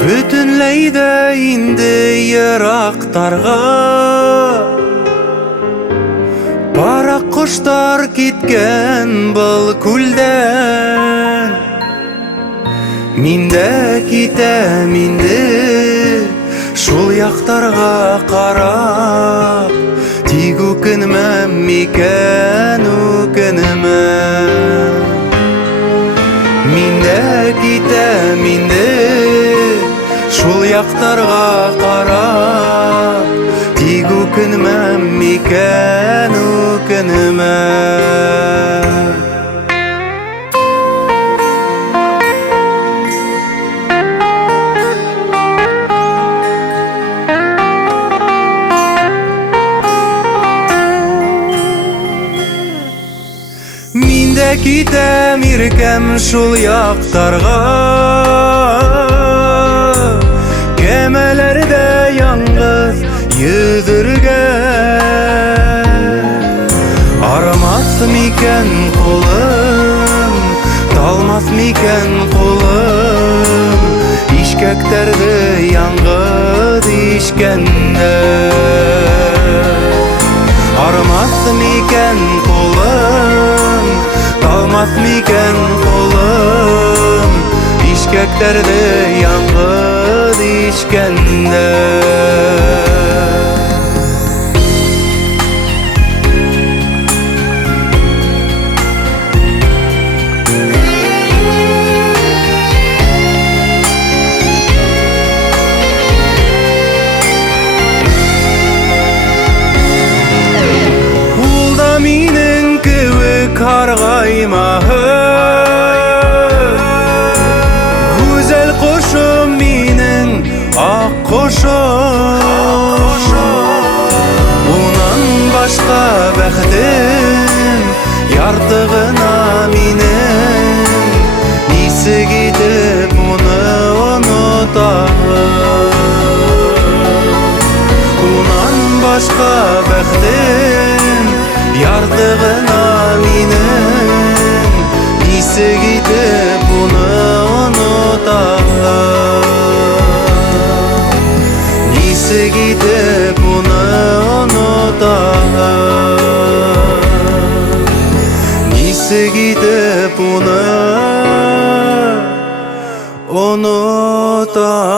Бүтүнләй дә инде ерактарга Бара коштар киткән был күлдән. Мин дә китәм инде шул яктарга карап, тик үкенмәм микән, үкенмәм. Мин дә китәм инде шул яктарга карап, тик үкенмәм микән, үкенмәм. Мин дә китәм иркәм шул яктарга, кәмәләрдә яңгыз йөзәргә. Арамас микән кулым, талмас микән кулым, ишкәктәрде яңгыз ишкәндә. Арамас микән кулым, талмас микән кулым, ишкәктәрде яңгыз ишкәндә. Güzel kuşum minin ak kuşum, bundan başka bəxtim yartığına minin. Nisi gidip bunu unutam, bundan başka bəxtim yartığına minin. Nisi gidip bunu unutam, nisi gidip bunu unutam, nisi gidip bunu unutam.